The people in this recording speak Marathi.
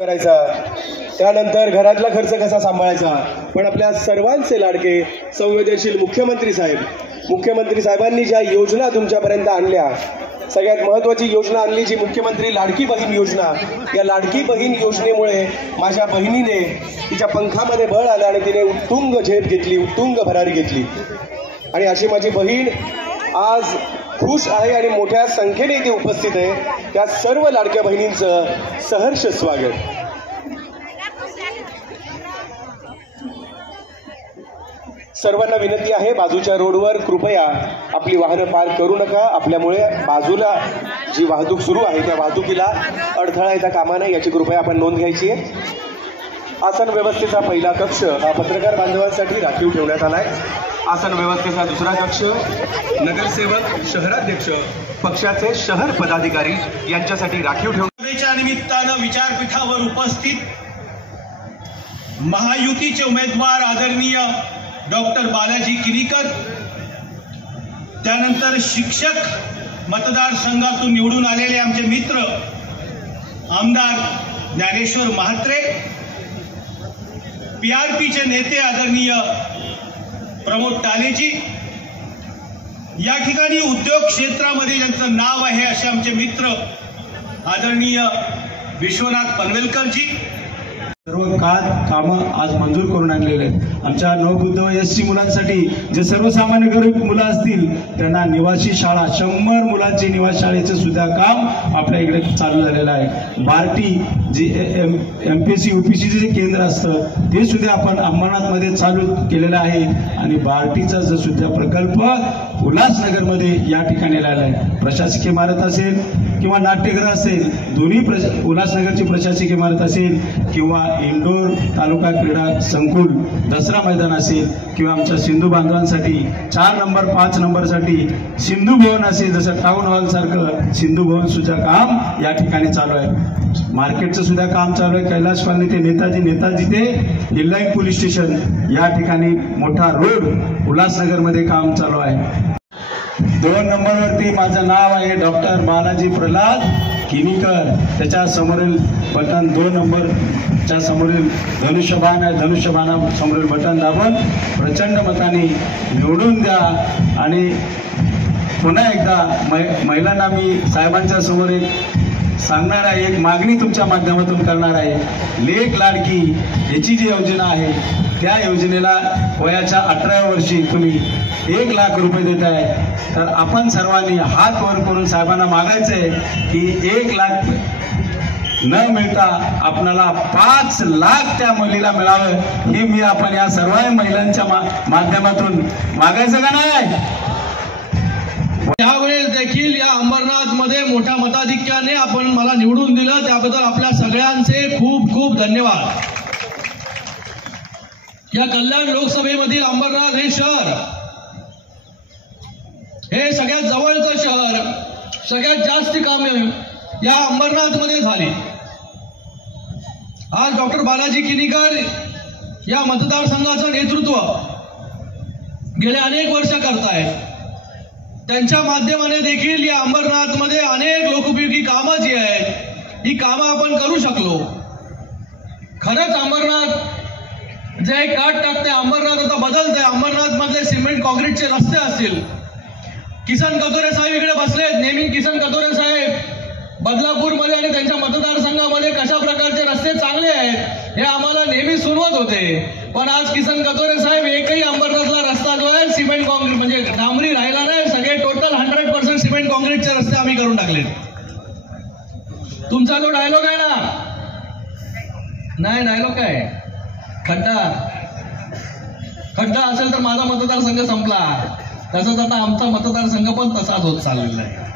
करायचा, त्यानंतर घरातला खर्च कसा सांभाळायचा। पण आपल्या सर्वांचे लाडके संवेदनशील मुख्यमंत्री साहेबांनी ज्या योजना तुमच्यापर्यंत आणल्या, सगळ्यात महत्त्वाची योजना आणली जी मुख्यमंत्री लाडकी बहीण योजना। या लाडकी बहीण योजनेमुळे माझ्या बहिणीने तिच्या पंखामध्ये बळ आलं आणि तिने उत्तुंग झेप घेतली, उत्तुंग भरारी घेतली। आणि अशी माझी बहीण आज खुश आहे आणि मोठ्या संख्येने इथे उपस्थित आहे। त्या सर्व लाडक्या बहिणींचं सहर्ष स्वागत। सर्वांना विनंती आहे, बाजूच्या रोडवर कृपया आपली वाहनं पार्क करू नका। आपल्यामुळे बाजूला जी वाहतूक सुरू आहे त्या वाहतुकीला अडथळा येता कामा नये याची कृपया आपण नोंद घ्यायची आहे। आसन व्यवस्थेचा पहिला कक्ष हा पत्रकार बांधवांसाठी राखीव ठेवण्यात आलाय। आसन व्यवस्थेचा दुसरा कक्ष नगरसेवक, शहराध्यक्ष, पक्षाचे शहर पदाधिकारी यांच्यासाठी राखीव ठेवण्याच्या निमित्तानं विचारपीठावर उपस्थित महायुतीचे उमेदवार आदरणीय डॉक्टर बालाजी किनीकर, त्यानंतर शिक्षक मतदारसंघातून निवडून आलेले आमचे मित्र आमदार ज्ञानेश्वर महात्रे, पीआरपीचे नेते आदरणीय प्रमोद तालेजी, या ठिकाणी उद्योग क्षेत्रामध्ये ज्यांचं नाव आहे असे आमचे मित्र आदरणीय विश्वनाथ पनवेलकरजी, सर्व कामं आज मंजूर करून आणलेले आहेत। आमच्या नवबुद्ध व एससी मुलांसाठी जे सर्वसामान्य गरीब मुलं असतील त्यांना निवासी शाळा 100 मुलांची निवासी शाळेचं सुद्धा काम आपल्या इकडे चालू झालेलं आहे। बार्टी जे एमपीएससी यूपीएससीचे जे केंद्र असतं ते सुद्धा आपण अंबरनाथमध्ये चालू केलेलं आहे आणि बार्टीचा जो सुद्धा प्रकल्प उल्हासनगरमध्ये या ठिकाणी आलेला आहे। प्रशासकीय इमारत असेल किंवा नाट्यगृह असेल, दोन्ही उल्हासनगरची प्रशासकीय इमारत असेल किंवा इंडोर तालुका क्रीडा संकुल, दसरा मैदान असेल किंवा आमच्या सिंधू बांधवांसाठी 4 नंबर 5 नंबरसाठी सिंधू भवन असेल, जसं टाउन हॉल सारखं सिंधू भवन सुद्धा काम या ठिकाणी चालू आहे। मार्केटचं सुद्धा काम चालू आहे। कैलास कॉलनी ते नेताजी ते लिल्लाई पोलीस स्टेशन या ठिकाणी मोठा रोड उल्हासनगरमध्ये काम चालू आहे। 2 नंबरवरती माझं नाव आहे डॉक्टर बालाजी प्रल्हाद किनीकर, त्याच्या समोरील बटन 2 नंबरच्या समोरील धनुष्यबाण आहे, धनुष्यबाणा समोरील बटन दाबून प्रचंड मताने निवडून द्या। आणि पुन्हा एकदा महिलांना मी साहेबांच्या समोर एक सांगणार आहे, एक मागणी तुमच्या माध्यमातून करणार आहे। लेक लाडकी याची जी योजना आहे त्या योजनेला वयाच्या 18व्या वर्षी तुम्ही 1 लाख रुपये देताय, तर आपण सर्वांनी हात वर करून साहेबांना मागायचंय की 1 लाख न मिळता आपल्याला 5 लाख त्या मुलीला मिळावं, हे मी आपण या सर्व महिलांच्या माध्यमातून मागायचं का नाही। यावेळेस देखील या अंबरनाथ मध्ये मोठ्या मताधिक्याने आपण मला निवडून दिलं, त्याबद्दल आपल्या सगळ्यांचे खूप खूप धन्यवाद। या कल्याण लोकसभेमधील अंबरनाथ हे शहर, हे सगळ्यात जवळचं शहर, सगळ्यात जास्त कामे या अंबरनाथ मध्ये झाली। आज डॉक्टर बालाजी किनीकर या मतदारसंघाचं नेतृत्व गेले अनेक वर्ष करतायत। त्यांच्या माध्यमाने देखील या अंबरनाथ मध्ये अनेक लोकोपयोगी कामं जी आहेत ही कामं आपण करू शकलो। खरंच अंबरनाथ जे काट टाकते, अंबरनाथ आता बदलतंय। अंबरनाथ मधले सिमेंट कॉन्क्रीटचे रस्ते असतील, किसन कथोरे साहेब इकडे बसलेत, नेहमी किसन कथोरे साहेब बदलापूरमध्ये आणि त्यांच्या मतदारसंघामध्ये कशा प्रकारचे रस्ते चांगले आहेत हे आम्हाला नेहमी सुनवत होते। पण आज किसन कथोरे साहेब एकही अंबरनाथला रस्ता जो आहे सिमेंट कॉन्क्रीट म्हणजे डांबरी राहिला नाही, सगळे टोटल 100% सिमेंट कॉन्क्रीटचे रस्ते आम्ही करून टाकलेत। तुमचा जो डायलॉग आहे ना, नाही डायलॉग काय, खड्डा असेल तर माझा मतदारसंघ संपला, तसंच आता आमचा मतदारसंघ पण तसाच होत चाललेला आहे।